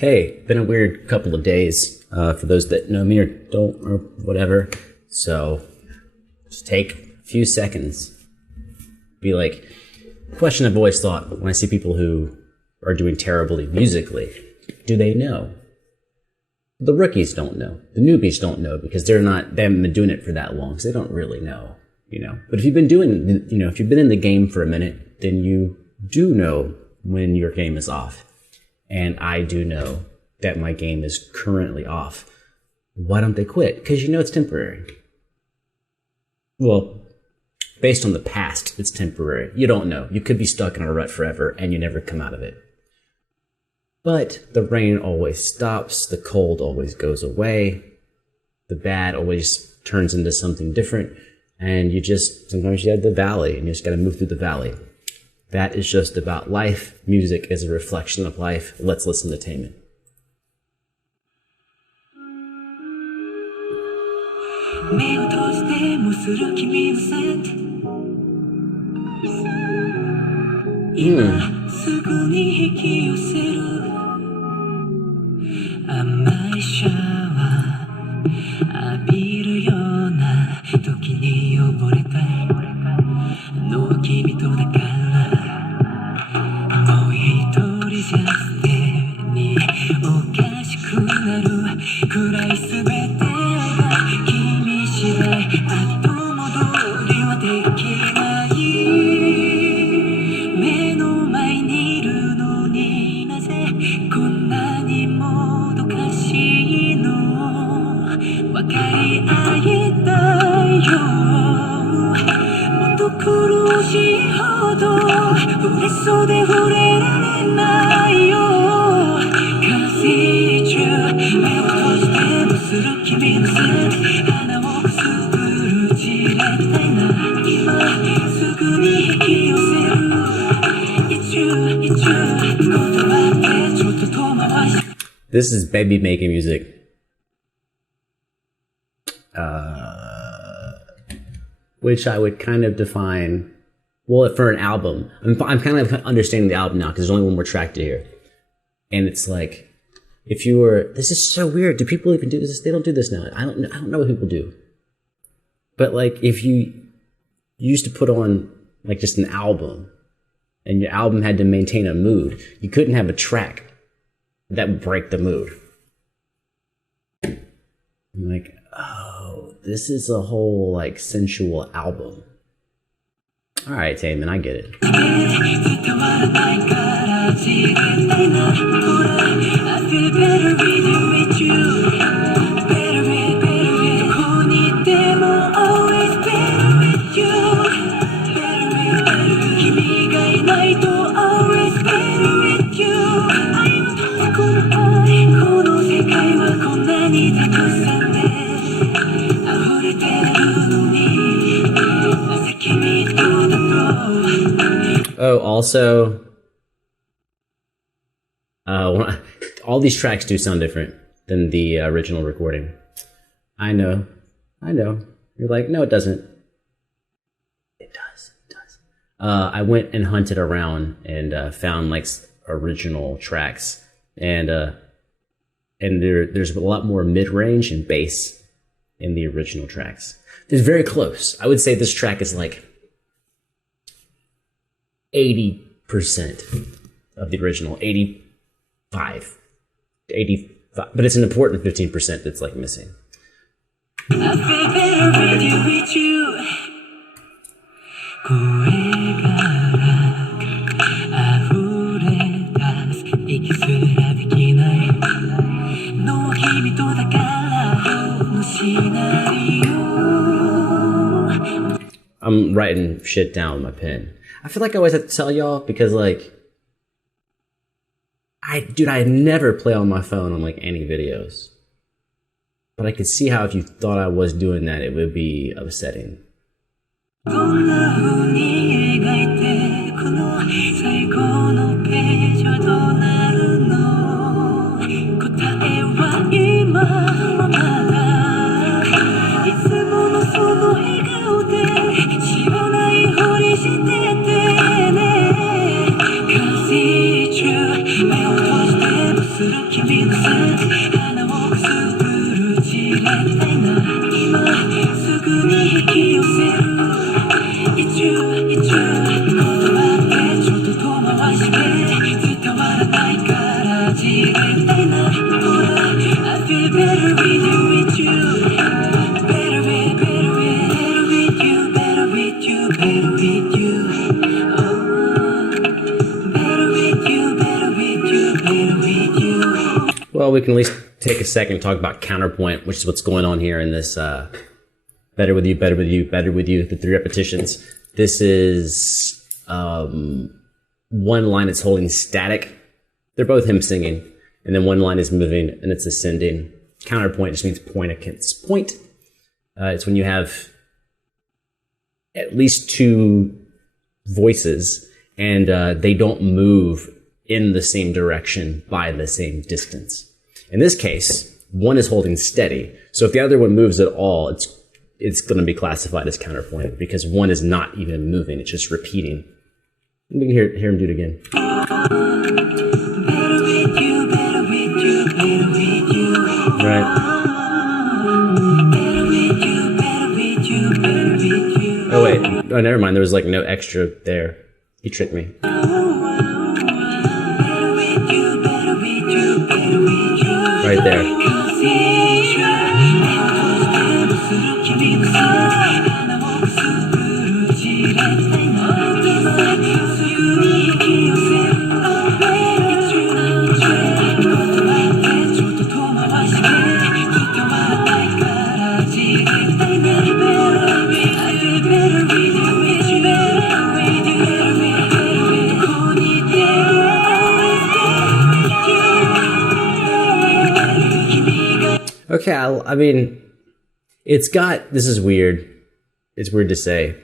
Hey, been a weird couple of days for those that know me or don't or whatever. So just take a few seconds. Be like, question I've always thought when I see people who are doing terribly musically, do they know? The rookies don't know. The newbies don't know because they haven't been doing it for that long, so they don't really know, But if you've been if you've been in the game for a minute, then you do know when your game is off. And I do know that my game is currently off. Why don't they quit? Because it's temporary. Well, based on the past, it's temporary. You don't know. You could be stuck in a rut forever and you never come out of it. But the rain always stops. The cold always goes away. The bad always turns into something different. And sometimes you have the valley and you just got to move through the valley. That is just about life. Music is a reflection of life. Let's listen to Taemin. This is baby making music. Which I would kind of define, for an album. I'm kind of understanding the album now because there's only one more track to hear. And it's like, this is so weird. Do people even do this? They don't do this now. I don't know what people do. But like, if you used to put on like just an album and your album had to maintain a mood, you couldn't have a track that would break the mood. I'm like, oh, this is a whole like sensual album. All right, Taemin, I get it. Oh, also, all these tracks do sound different than the original recording. I know. You're like, no, it doesn't. It does. I went and hunted around and found like original tracks, and there's a lot more mid-range and bass in the original tracks. It's very close. I would say this track is like 80% of the original, 85, but it's an important 15% that's like missing. I feel better with you. I'm writing shit down with my pen. I feel like I always have to tell y'all because like, I never play on my phone on like any videos. But I could see how if you thought I was doing that, it would be upsetting. Well, we can at least take a second to talk about counterpoint, which is what's going on here in this better with you, better with you, better with you, the 3 repetitions. This is one line that's holding static. They're both him singing. And then one line is moving and it's ascending. Counterpoint just means point against point. It's when you have at least 2 voices and they don't move in the same direction by the same distance. In this case, one is holding steady. So if the other one moves at all, it's going to be classified as counterpoint because one is not even moving. It's just repeating. We can hear him do it again. Right. Oh wait. Oh, never mind. There was like no extra there. He tricked me. Right there. Okay, I mean, this is weird. It's weird to say.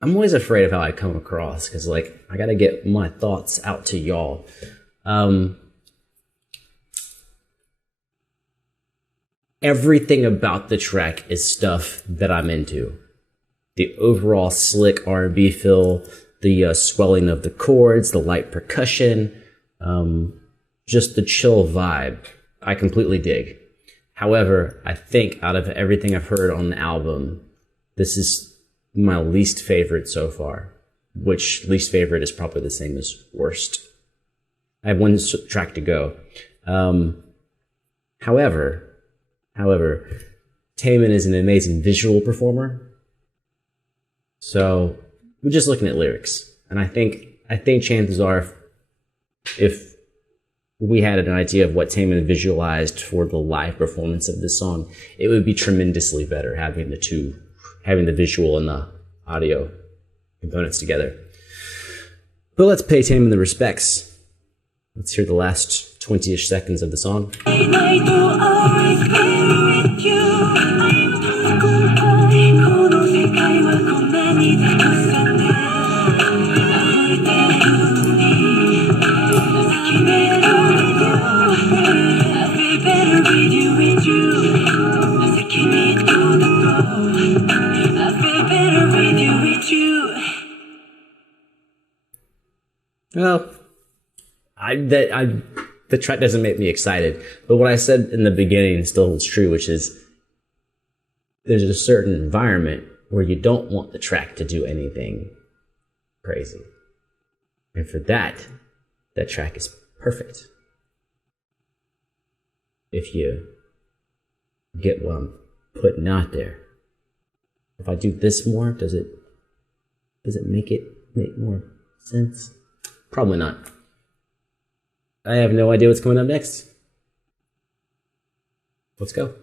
I'm always afraid of how I come across because, like, I got to get my thoughts out to y'all. Everything about the track is stuff that I'm into. The overall slick R&B feel, the swelling of the chords, the light percussion, just the chill vibe. I completely dig. However, I think out of everything I've heard on the album, this is my least favorite so far, which least favorite is probably the same as worst. I have one track to go. However, Taemin is an amazing visual performer. So we're just looking at lyrics. And I think chances are if we had an idea of what Taemin visualized for the live performance of this song, it would be tremendously better having the visual and the audio components together. But let's pay Taemin the respects. Let's hear the last 20-ish seconds of the song. Well, the track doesn't make me excited, but what I said in the beginning still holds true, which is there's a certain environment where you don't want the track to do anything crazy. And for that track is perfect. If you get what I'm putting out there. If I do this more, does it make more sense? Probably not. I have no idea what's coming up next. Let's go.